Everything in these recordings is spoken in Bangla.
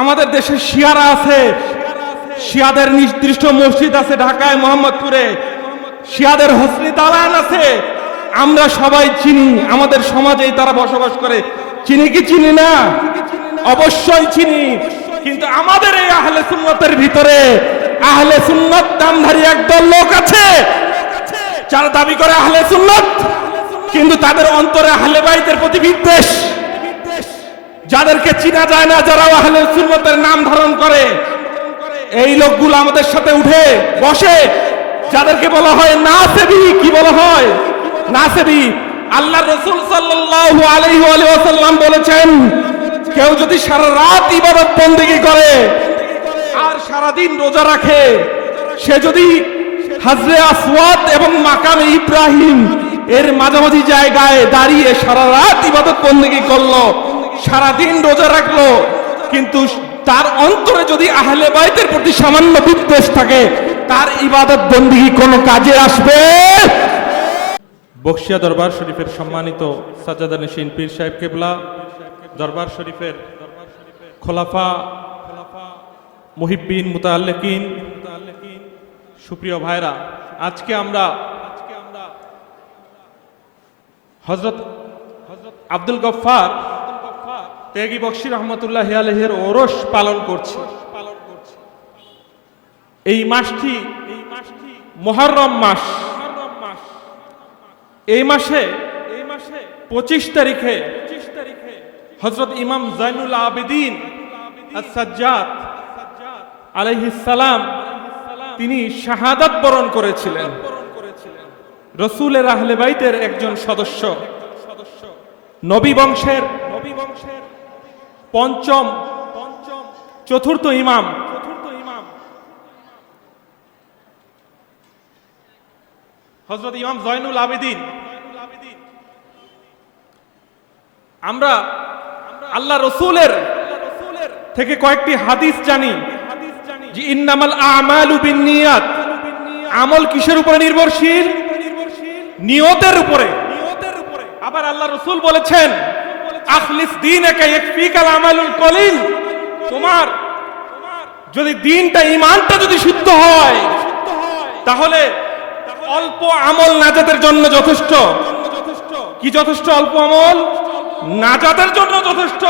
আমাদের দেশে শিয়ারা আছে, শিয়াদের নির্দিষ্ট মসজিদ আছে ঢাকায় মোহাম্মদপুরে, শিয়াদের হসনি দালান আছে, আমরা সবাই চিনি, আমাদের সমাজেই তারা বসবাস করে। চিনি কি চিনি না? অবশ্যই চিনি। কিন্তু আমাদের এই আহলে সুন্নতের ভিতরে আহলে সুন্নত নামধারী একদল লোক আছে যারা দাবি করে আহলে সুন্নত, কিন্তু তাদের অন্তরে আহলে বাইতের প্রতি বিদ্বেষ, যাদেরকে চিনা যায় না, যারা আহলে সুন্নতের নাম ধারণ করে। এই লোকগুলো আমাদের সাথে উঠে বসে, যাদেরকে বলা হয় নাসেবী। কি বলা হয়? নাসেবী। আল্লাহ রাসূল সাল্লাল্লাহু আলাইহি ওয়াসাল্লাম বলেছেন, কেউ যদি সারা রাত ইবাদত বন্দেগী করে আর সারা দিন রোজা রাখে, সে যদি হাজরে আসওয়াদ এবং মাকামে ইব্রাহিম এর মাঝামাঝি জায়গায় দাঁড়িয়ে সারা রাত ইবাদত বন্দেগী করলো, সারা দিন রোজা রাখলো, কিন্তু তার অন্তরে যদি আহলে বাইতের প্রতি সামান্য বিদ্বেষ থাকে, তার ইবাদত বন্দেগী কোনো কাজে আসবে? বক্সিয়া দরবার শরীফের সম্মানিত সাজ্জাদা নশীন পীর সাহেব কেবলা, দরবার শরীফের খোলাফা, মুহিব্বিন, মুতাআল্লিকিন, সুপ্রিয় ভাইরা, আজকে আমরা হযরত আব্দুল গফফার ত্যাগী বক্সী রহমতুল্লাহ আলাইহির ওরস পালন করছি। এই মাসটি মুহররম মাস। এই মাসে 25 তারিখে হযরত ইমাম জাইনুল আবেদিন আস-সাজ্জাদ আলাইহিস সালাম তিনি শাহাদাত বরণ করেছিলেন। রাসূলের আহলে বাইতের একজন সদস্য, নবী বংশের পঞ্চম চতুর্থ ইমাম হযরত ইমাম জাইনুল আবেদিন। আমরা আল্লাহ রাসূলের থেকে কয়েকটি হাদিস জানি যে ইন্নামাল আমালু বিন্নিয়াত, আমল কিসের উপরে নির্ভরশীল? নিয়তের উপরে। আবার আল্লাহ রাসূল বলেছেন, আখলিস দীনাকা ইয়াকফিকাল আমালুল কলিল, তোমার যদি দ্বীনটা, ঈমানটা যদি শুদ্ধ হয়, তাহলে অল্প আমল নাজাতের জন্য যথেষ্ট। কি যথেষ্ট? অল্প আমল নাজাতের জন্য যথেষ্ট।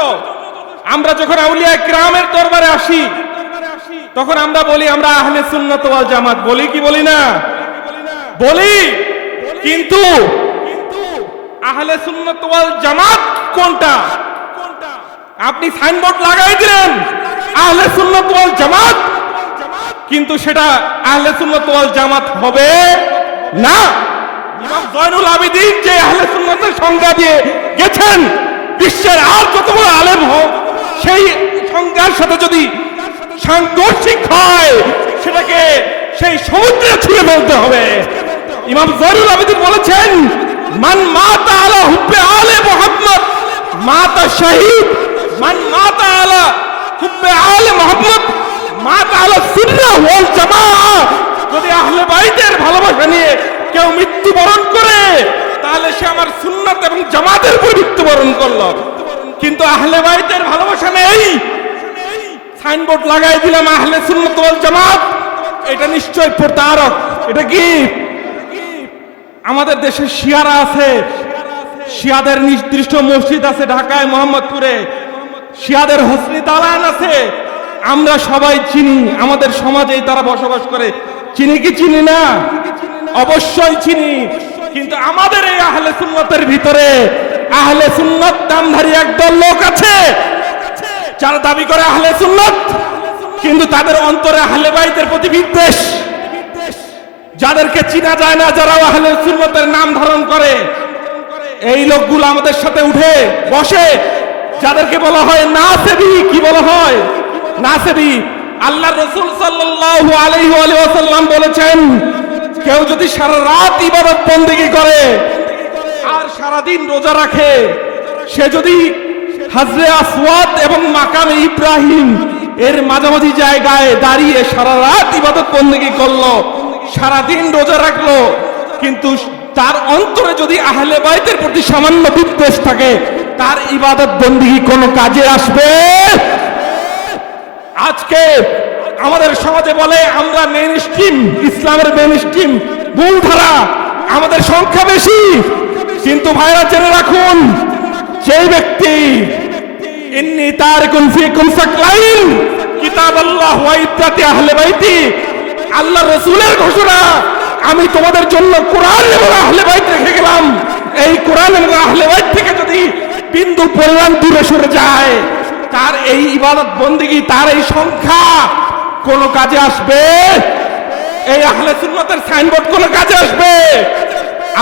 আমরা যখন আউলিয়া কিরামের দরবারে আসি, তখন আমরা বলি আমরা আহলে সুন্নাত ওয়াল জামাত, বলি কি বলি না? বলি। কিন্তু আহলে সুন্নাত ওয়াল জামাত কোনটা? আপনি সাইনবোর্ড লাগাই দিলেন আহলে সুন্নাত ওয়াল জামাত, কিন্তু সেটা আহলে সুন্নাত ওয়াল জামাত হবে না। ইমাম জাইনুল আবেদিন যে আহলে সুন্নাতের সংজ্ঞা দিয়ে গেছেন, বিশ্বের আর যত বড় আলেম হোক, সেই সংজ্ঞার সাথে যদি সাংঘর্ষিক হয়, সেটাকে সেই সমুদ্রে ছুঁড়ে ফেলতে হবে। ইমাম জাইনুল আবেদিন বলেছেন, মান মাতা আলা হুব্বে আলে মুহাম্মদ মাতা শহীদ, মান মাতা আলা হুব্বে আলে মুহাম্মদ মাতা আলা সুন্নাহ ওয়াল জামাআহ। যদি আহলে বাইতের ভালোবাসা নিয়ে কেউ মৃত্যুবরণ করে, তাহলে সে আমার সুন্নাত এবং জামাতের উপর মৃত্যুবরণ করলো। কিন্তু আহলে বাইতের ভালোবাসা নেই, সাইনবোর্ড লাগাই দিলাম আহলে সুন্নাত ওয়াল জামাত, এটা নিশ্চয় প্রতারক। এটা কি? আমাদের দেশে শিয়ারা আছে, শিয়াদের নির্দিষ্ট মসজিদ আছে ঢাকায় মোহাম্মদপুরে, শিয়াদের হসনি দালান আছে, আমরা সবাই চিনি, আমাদের সমাজেই তারা বসবাস করে। চিনি কি চিনি না? অবশ্যই চিনি। কিন্তু আমাদের এই আহলে সুন্নতের ভিতরে আহলে সুন্নত নামধারী একদল লোক আছে যারা দাবি করে আহলে সুন্নত, কিন্তু তাদের অন্তরে আহলে বাইতের প্রতি বিদ্বেষ, যাদেরকে চিনা যায় না, যারা আহলে সুন্নতের নাম ধারণ করে। এই লোকগুলো আমাদের সাথে উঠে বসে, যাদেরকে বলা হয় নাসেবী। কি বলা হয়? নাসেবী। আল্লাহ রাসূল সাল্লাল্লাহু আলাইহি ওয়াসাল্লাম বলেছেন, কেউ যদি সারা রাত ইবাদত বন্দেগী করে আর সারা দিন রোজা রাখে, সে যদি হাজরে আসওয়াদ এবং মাকামে ইব্রাহিম এর মাঝামাঝি জায়গায় দাঁড়িয়ে সারা রাত ইবাদত বন্দেগী করলো, সারা দিন রোজা রাখলো, কিন্তু তার অন্তরে যদি আহলে বাইতের প্রতি সামান্য বিদ্বেষ থাকে, তার ইবাদত বন্দেগী কোনো কাজে আসবে? আজকে আমাদের সমাজে বলে আমরা মেইন স্ট্রিম, ইসলামের মেইন স্ট্রিম, মূলধারা, আমাদের সংখ্যা বেশি। কিন্তু ভাইরা জেনে রাখুন, যে ব্যক্তি ইন্নী তারিকুন ফিকুম সাকলাইন কিতাবাল্লাহ ওয়া ইত্রাতি আহলে বাইতি, আল্লাহ রাসূলের ঘোষণা, আমি তোমাদের জন্য কোরআন এবং আহলে বাইত রেখে গেলাম। এই কোরআন এবং আহলে বাইত থেকে যদি বিন্দু পরিমাণ দূরে সরে যায়, তার এই ইবাদত বন্দেগী, তার এই সংখ্যা কোন কাজে আসবে? এই আহলে সুন্নতের সাইনবোর্ড কোন কাজে আসবে?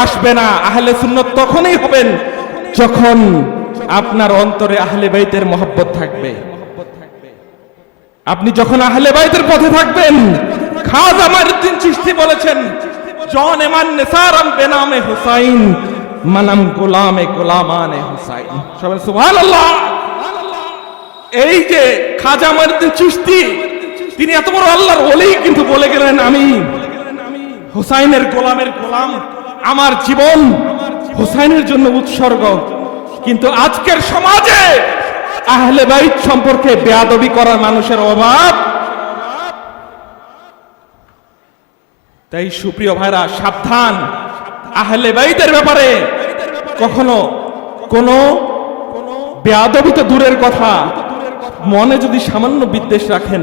আসবে না। আহলে সুন্নত তখনই হবেন যখন আপনার অন্তরে আহলে বাইতের মহব্বত থাকবে। আপনি যখন আহলে বাইতের পথে থাকবেন। খাজা মাইনুদ্দিন চিশতি বলেছেন, জন এমান নেসারাম বেনামে হুসাইন মানাম গোলামে গোলামানে হুসাইন। সবাই সুবহানাল্লাহ। এই যে খাজা মাইনুদ্দিন চিশতি, তিনি এত বড় আল্লাহর ওলি, কিন্তু বলে গেলেন আমি হুসাইনের গোলামের গোলাম, আমার জীবন হুসাইনের জন্য উৎসর্গ। কিন্তু আজকের সমাজে আহলে বাইত সম্পর্কে বেয়াদবি করার মানুষের অভাব। তাই সুপ্রিয় ভাইরা, সাবধান। আহলে বাইতের ব্যাপারে কখনো কোনো বেয়াদবি তো দূরের কথা, মনে যদি সামান্য বিদ্বেষ রাখেন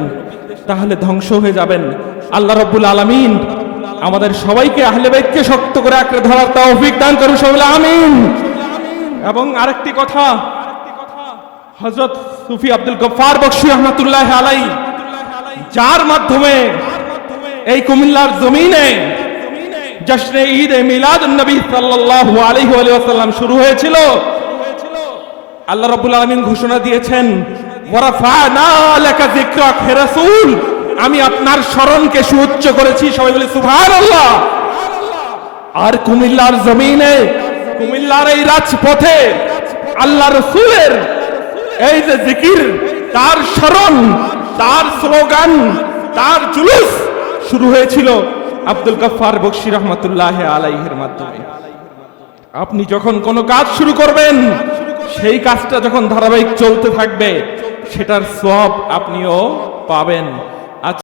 তাহলে ধ্বংস হয়ে যাবেন। আল্লাহ রাব্বুল আলামিন আমাদের সবাইকে আহলে বাইতকে শক্ত করে আঁকড়ে ধরার তৌফিক দান করুন, সবাই আমিন। এবং আরেকটি কথা, হযরত সুফি আব্দুল গফফার বখশী রাহমাতুল্লাহ আলাইহি, যার মাধ্যমে এই কুমিল্লার জমিনে জশ্নে ঈদ এ মিলাদুন নবী সাল্লাল্লাহু আলাইহি ওয়াসাল্লাম শুরু হয়েছিল, আল্লাহ রাব্বুল আলামিন ঘোষণা দিয়েছেন, ওয়া রাফা'না লাকা যিকরাক, হে রাসূল, আমি আপনার স্মরণকে সুউচ্চ করেছি। সবাই বলে সুবহানাল্লাহ। আর কুমিল্লার জমিনে, কুমিল্লার এই রাজপথে আল্লাহ রাসূলের এই যে জিকির, তার স্মরণ, তার স্লোগান, তার জুলুস শুরু হয়েছিল আব্দুল গফফার বখশী রাহমাতুল্লাহ আলাইহির মাধ্যমে। আপনি যখন কোনো কাজ শুরু করবেন, সেই কাজটা যখন ধারাবাহিক চলতে থাকবে, সেটার সওয়াব আপনিও পাবেন।